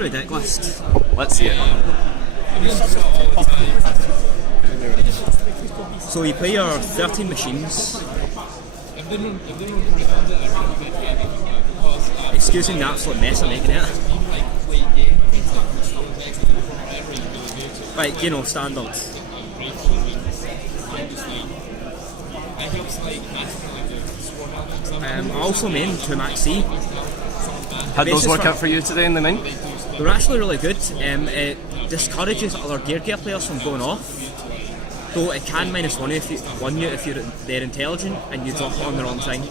through a deck list. Let's see it. So you play your 13 machines. Excusing the absolute mess I'm making it. Right, you know, standard. I also main 2 Max C. How'd those work out for you today in the main? They're actually really good. It discourages other Geargia players from going off. Though it can -1 if you're they're intelligent and you drop it on the wrong thing.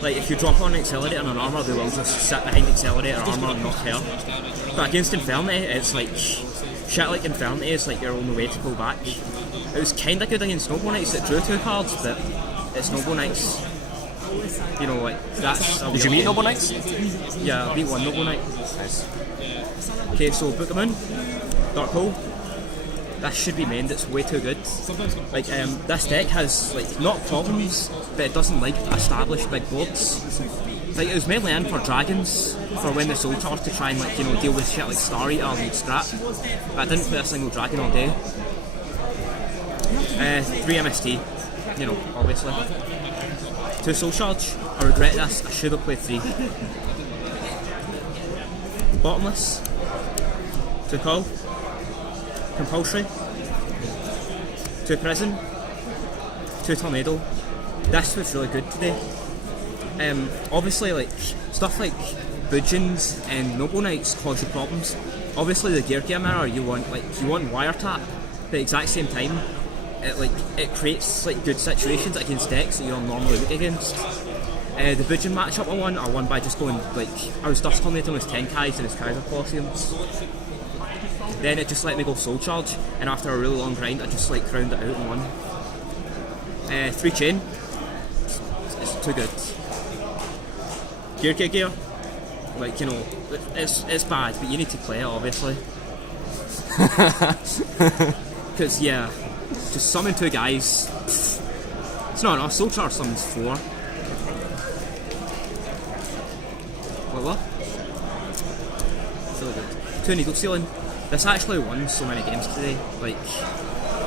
Like if you drop on Accelerator and an armour, they will just sit behind Accelerator armour and not care. But against Infernity, it's like shit like Infernity is like your only way to pull back. It was kinda good against Snowball Knights that drew 2 cards, but it's Snowball Knights. You know, like that's. Did you meet Noble Knights? Yeah, I beat 1 Noble Knight. Nice. Okay, so Book of Moon, Dark Hole. This should be mained, it's way too good. Like, this deck has, like, not problems, but it doesn't like established big boards. Like, it was mainly in for dragons, for when the soul charge to try and, like, you know, deal with shit like Star Eater and Scrap. But I didn't play a single dragon all day. 3 MST, you know, obviously. 2 soul charge, I regret this, I should have played 3. Bottomless, 2 call. Compulsory, 2 prison, 2 tornado. This was really good today. Obviously, like stuff like Budgeons and Noble Knights cause you problems. Obviously, the Geargia mirror you want wiretap, but at the exact same time, it creates like good situations against decks that you don't normally look against. The Budgeon matchup I won by just going like I was dust tornadoing his Tenkais and his Kaiser Colosseums. Then it just let me go soul charge, and after a really long grind, I just like crowned it out and won. 3 chain, it's too good. Geargia gear, like you know, it's bad, but you need to play it obviously. Because yeah, just summon 2 guys. It's not enough. Soul charge summons 4. What? It's really good. 2 needle ceiling. This actually won so many games today. Like,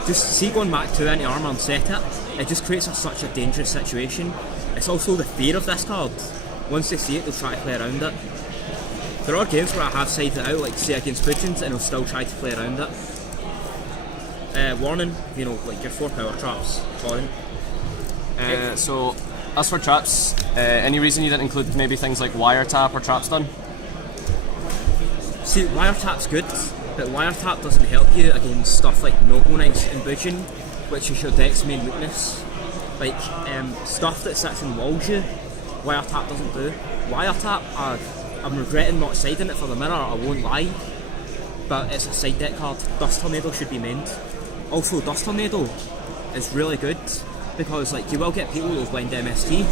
just see going back 2 into armour and set it just creates such a dangerous situation. It's also the fear of this card. Once they see it, they'll try to play around it. There are games where I have sided it out, like say against Budgeons, and they'll still try to play around it. Warning, you know, like your 4 power traps. Torrent. So, as for traps, any reason you didn't include maybe things like wiretap or trap stun? See, wiretap's good, but wiretap doesn't help you against stuff like Noble Knights and Budgeon, which is your deck's main weakness. Like, stuff that sits and walls you, wiretap doesn't do. Wiretap, I'm regretting not siding it for the mirror, I won't lie, but it's a side deck card. Dust Tornado should be mained. Also, Dust Tornado is really good, because like you will get people who will blind MST,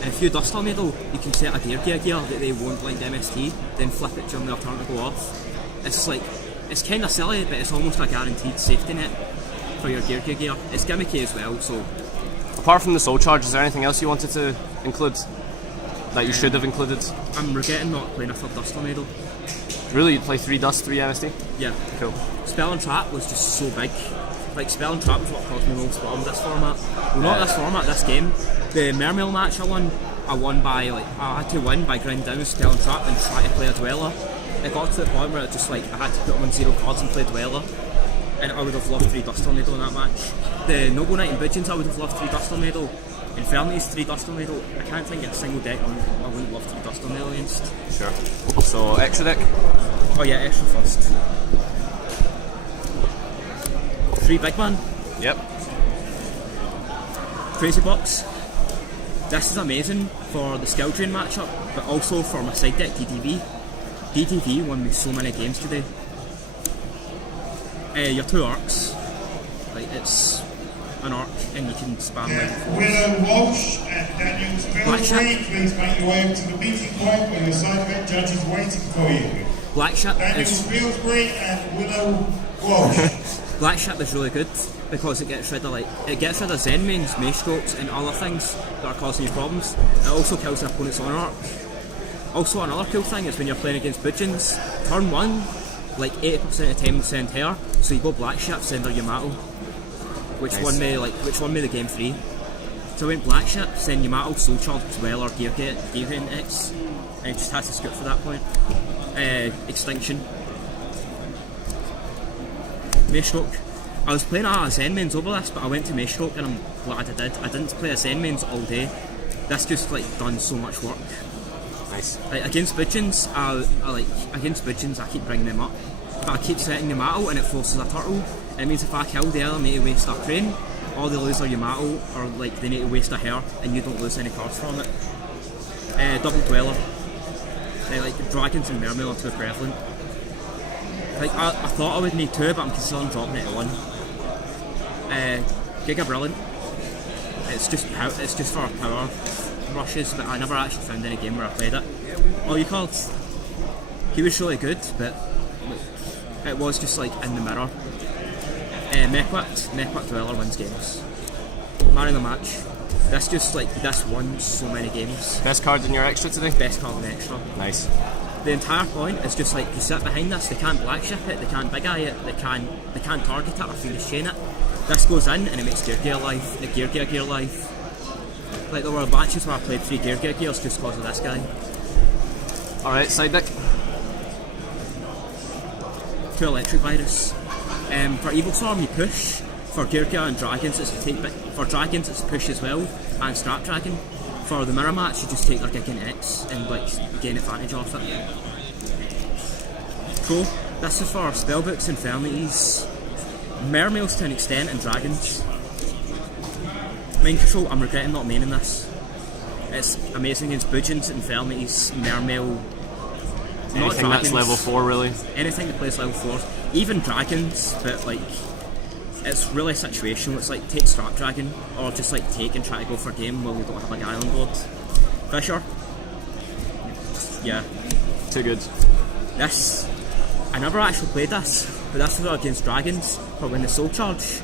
and if you Dust Tornado, you can set a Geargia gear that they won't blind MST, then flip it during their turn to go off. It's like, it's kind of silly, but it's almost a guaranteed safety net for your Geargia gear. It's gimmicky as well, so. Apart from the soul charge, is there anything else you wanted to include that you should have included? I'm regretting not playing a third Dust Tornado. Really? You'd play 3 Dust, 3 MST? Yeah. Cool. Spell and Trap was just so big. Like, Spell and Trap was what caused me most problems this format. Well, not this format, this game. The Mermail match I won by, like, I had to win by grinding down Spell and Trap and try to play a Dweller. It got to the point where it just, like, I had to put them on 0 cards and play Dweller. And I would have loved 3 Dust Tornado in that match. The Noble Knight and Budgeons, I would have loved 3 Dust Tornado. Infernity's 3 Dust Tornado. I can't think of a single deck I wouldn't love 3 Dust Tornado against. Sure. So, extra deck? Oh yeah, extra first. 3 big man. Yep. Crazy Box. This is amazing for the skill drain matchup, but also for my side deck DDV. DDV won me so many games today. Your 2 arcs, like it's an arc and you can spam level 4. Willow Walsh and Daniel Spilsbury, please make your way to the meeting point where your side event judge is waiting for you. Blackship Daniel is Spilsbury and Willow Walsh. Blackship is really good because it gets rid of Zen mains, Mace Strokes and other things that are causing you problems. It also kills the opponent's on arc. Also, another cool thing is when you're playing against Budgeons, turn 1, like 80% of the time you send Hair, so you go Black Ship, send her Yamato, which won me the game 3. So I went Black Ship, send Yamato, Soul Charge as well, or Geargia X, and it just has to scoot for that point. Extinction. Maestroke. I was playing Zen mains over this, but I went to Maestroke and I'm glad I did. I didn't play Zen mains all day. This just like done so much work. Nice. Like against Budgeons, I keep bringing them up, but I keep setting Yamato and it forces a turtle. And it means if I kill the other, I need to waste a crane, or they lose their Yamato, or like they need to waste a Hair, and you don't lose any cards from it. Double Dweller. Like dragons and mermaid are too prevalent. Like I thought I would need 2, but I'm considering dropping it to 1. Giga Brilliant. It's just for power rushes, but I never actually found any game where I played it. All you cards. He was really good, but it was just like in the mirror. Mechwit Dweller wins games. Man of the match. This won so many games. Best card in your extra today? Best card in the extra. Nice. The entire point is just like you sit behind this, they can't black ship it, they can't big eye it, they can't target it or Phoenix chain it. This goes in and it makes Geargia alive, the Geargia gear alive. Like there were matches where I played 3 Geargia gears just because of this guy. Alright, side deck. 2 Electric Virus. For Evil Storm you push, for Geargia and Dragons it's to take for Dragons it's to push as well, and Strap Dragon. For the mirror match, you just take their Gig in X and like gain advantage off it. Cool. This is for Spellbooks, Infirmities, Mermails to an extent, and Dragons. Mind Control, I'm regretting not maining this. It's amazing against Budgeons, Infirmities, Mermail. Anything that's level 4 really? Anything that plays level 4. Even Dragons, but like it's really situational. It's like take Strap Dragon, or just like take and try to go for a game while we don't have a guy on board. Fisher. Yeah. Too good. This, I never actually played this, but this was against Dragons for when the Soul Charge,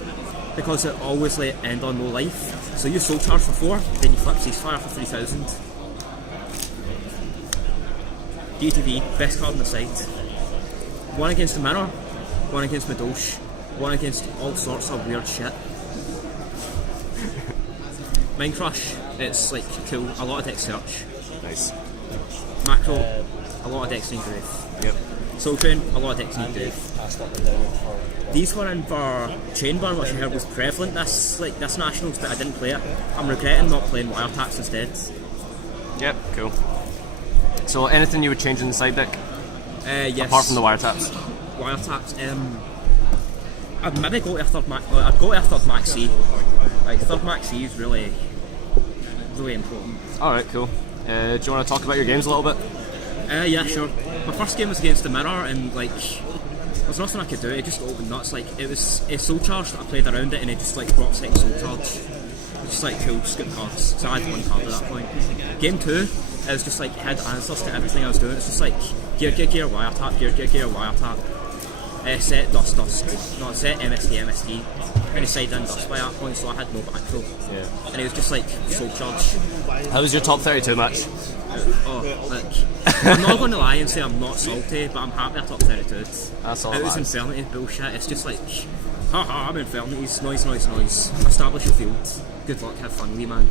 because it always let end on no life. So you Soul Charge for 4, then you flip Ceasefire for 3000. DTV, best card on the side. 1 against the Mirror, 1 against Madosh, 1 against all sorts of weird shit. Mind Crush, it's like cool, a lot of deck search. Nice. Macro, a lot of decks need Grave. Yep. Soul Train, a lot of decks need Grave. These were in for Chainburn, which I heard was prevalent this Nationals, but I didn't play it. I'm regretting not playing Wiretaps instead. Yep, cool. So anything you would change in the side deck? Yes. Apart from the Wiretaps? Wiretaps, I'd maybe go to a third Max C. Like third Max C is really important. Alright, cool. Do you want to talk about your games a little bit? Yeah, sure. My first game was against the Mirror, and like there's nothing I could do. It just opened nuts. Like it was a Soul Charge that I played around it, and it just like brought 6 Soul Charge. It's just like cool, scoop cards. So I had 1 card at that point. Game 2, it was just like had answers to everything I was doing. It's just like gear, wiretap, gear, wiretap. Set Dust, no, set MSD, and he side in Dust by that point, so I had no backfill. Yeah. And it was just like Soul Charge. How was your top 32 match? Oh, look, I'm not going to lie and say I'm not salty, but I'm happy I top 32. That's all. It was Infernity bullshit. It's just like, haha, I'm Infernity, noise. Establish your field. Good luck, have fun, wee man.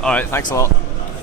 Alright, thanks a lot.